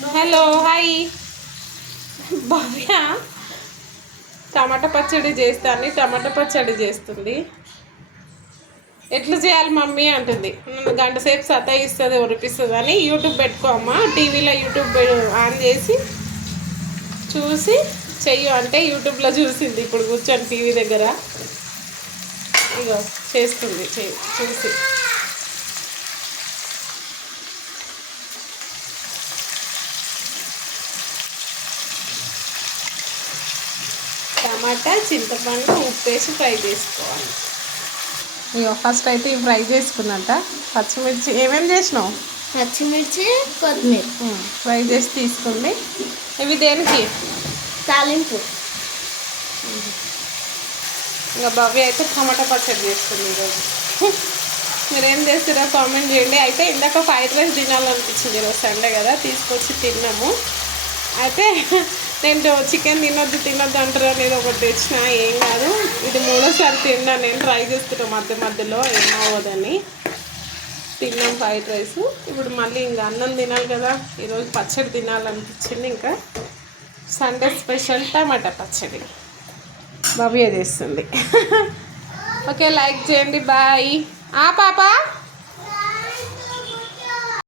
Hello hi భవ్య టమాటా పచ్చడి చేస్తాను. టమాటా పచ్చడి చేస్తుంది. ఎట్లా చేయాలి మమ్మీ అంటుంది. గంట సేపు సతాయిస్తుంది, ఉరిపిస్తుంది అని యూట్యూబ్ పెట్టుకో అమ్మ, టీవీలో యూట్యూబ్ ఆన్ చేసి చూసి చెయ్యు అంటే యూట్యూబ్లో చూసింది. ఇప్పుడు కూర్చొని టీవీ దగ్గర ఇగో చేస్తుంది చూసి. టమాటా, చింతపండు, ఉప్పు వేసి ఫ్రై చేసుకోవాలి. ఇగో ఫస్ట్ అయితే ఇవి ఫ్రై చేసుకున్నట్ట. పచ్చిమిర్చి ఏమేమి చేసినావు? పచ్చిమిర్చి, కొత్తిమీర ఫ్రై చేసి తీసుకుంది. ఇవి దేనికి? తాలింపు. ఇంకా భవ్య అయితే టమాటా పచ్చడి చేస్తుంది ఈరోజు. మీరేం చేస్తారో కామెంట్ చేయండి. అయితే ఇందాక ఫ్రైడ్ రైస్ తినాలనిపించింది, ఈరోజు సండే కదా, తీసుకొచ్చి తిన్నాము. అయితే నేను చికెన్ తినొద్దు అంటారు అనేది ఒకటి తెచ్చిన, ఏం కాదు. ఇది మూడోసారి తిన్నా, నేను ట్రై చేస్తున్నాను మధ్యలో ఏమవ్వదని. తిన్నాం ఫ్రైడ్ రైస్. ఇప్పుడు మళ్ళీ ఇంకా అన్నం తినాలి కదా, ఈరోజు పచ్చడి తినాలనిపించింది. ఇంకా సండే స్పెషల్ టమాటా పచ్చడి భవ్య చేస్తుంది. ఓకే, లైక్ చేయండి. బాయ్. పాప